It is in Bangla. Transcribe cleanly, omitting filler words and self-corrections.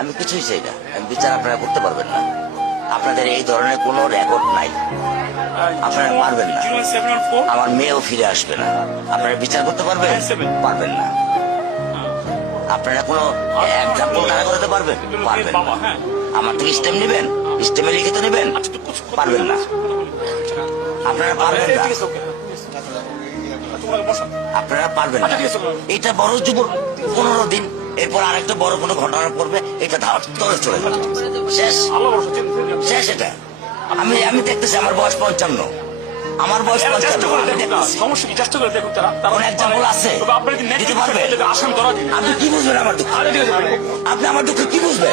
আমি কিছুই চাই না, আমি বিচার আপনারা করতে পারবেন না। আপনাদের এই ধরনের কোনো রেকর্ড নাই, আপনারা পারবেন না। আমার মেয়েও ফিরে আসবে না। আপনারা বিচার করতে পারবেন? পারবেন না। আপনারা কোনো এক্সাম্পল দাঁড়া করতে পারবেন? পারবেন না। আমার থেকে স্টেম নেবেন, স্টেমে লিখিত নেবেন? পারবেন না। আপনারা পারবেন না, আপনারা পারবেন না। এটা বড় যুব 15 দিন, এরপর আরেকটা বড় কোনো ঘটনা পড়বে, এটা ধার ধরে চলে যাবে, শেষ শেষ। এটা আমি আমি দেখতেছি, আমার বয়স 55, আমার বয়স 55। সমস্যা কি? চেষ্টা করে দেখুন তারা কোন এক্সাম্পল আছে দিতে পারবেন? আপনি কি বুঝবেন আমার দুঃখ? আপনি আমার দুঃখ কি বুঝবেন?